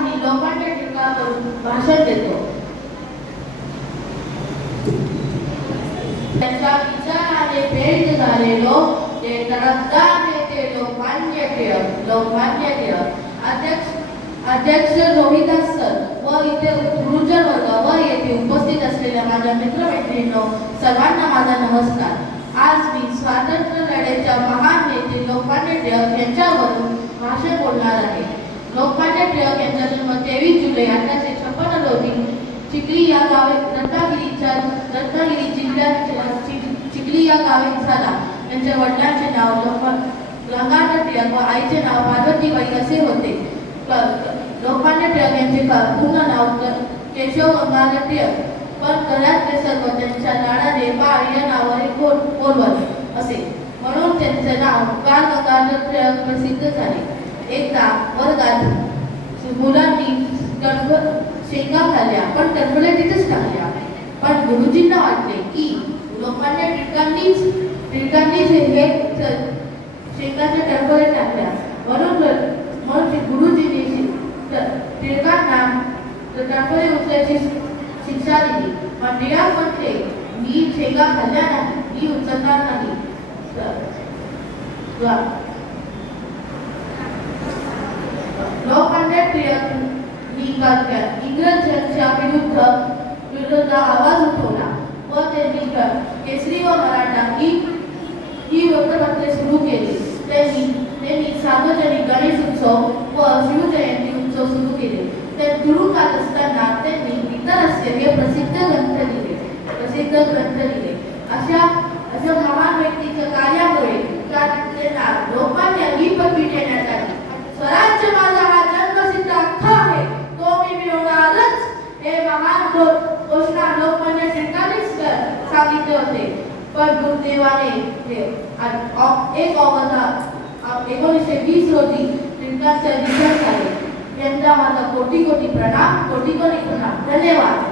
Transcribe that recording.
मी लोकांच्या टिकावर भाषण देतो. त्यांच्या विचाराने प्रेरित झालेलो ते तडफदार नेते लोकमान्य टिळक लोकमान्य टिळक अध्यक्ष अध्यक्ष रोहिदास सर व इथे गुरुजन वर्ग व येथे उपस्थित असलेल्या माझ्या मित्रमैत्रिणींनो सर्वांना माझा नमस्कार. आज मी स्वातंत्र्य लढ्याच्या महान नेते लोकमान्य टिळक यांच्यावरून भाषण बोलणार आहे. लोकमान्य टिळक यांचा जन्म तेवीस जुलै अठराशे छप्पन्न रोजी चिखली या गावे रत्नागिरीच्या रत्नागिरी जिल्ह्याच्या चिखली या गावी झाला. त्यांच्या वडिलांचे नाव लोक- गंगाधर टिळक व आईचे नाव पार्वतीबाई असे होते. लोकमान्य टिळक यांचे पूर्ण नाव केशव गंगाधर टिळक. पण घरातले सर्व त्यांच्या लाडाने बाळ या नावाने बोल बोलवत असे. म्हणून त्यांचे नाव बाळ गंगाधर टिळक प्रसिद्ध झाले. एकदा वर्गात मुलांनी गणपत शेंगा खाल्ल्या पण टरफल्या तिथेच टाकल्या. पण गुरुजींना वाटले की लोकांच्या टिळकांनीच टिळकांनीच हे शेंगाच्या टरफल्या टाकल्या. म्हणून म्हणून ते गुरुजींनी टिळकांना टरफले उचलायची शिक्षा दिली. पण टिळक म्हटले मी शेंगा खाल्ल्या नाही मी उचलणार नाही. तर- वा- लोकमान्य इंग्रजांच्या विरुद्ध विरुद्ध आवाज उठवला. व त्यांनी केसरी व मराठा ही ही वृत्तपत्रे सुरू केली. त्यांनी त्यांनी सार्वजनिक गणेश उत्सव व शिवजयंती उत्सव सुरू केले. त्या तुरुंगात असताना त्यांनी इतर असलेले प्रसिद्ध ग्रंथ लिहिले प्रसिद्ध ग्रंथ लिहिले अशा अशा महान व्यक्तीच्या कार्यामुळे त्यांना लोक ही पदवी देण्यात आली स्वराज्य माझा हा जन्मसिद्ध हक्क आहे तो मी मिळवणारच हे महान घो- घोषणा लोकमान्य टिळकांनीच सांगितले होते. पण दुर्दैवाने एक ऑगस्ट एकोणीसशे वीस रोजी टिळकांचे निधन झाले. त्यांचा माझा कोटी कोटी प्रणाम कोटी कोटी प्रणाम. धन्यवाद.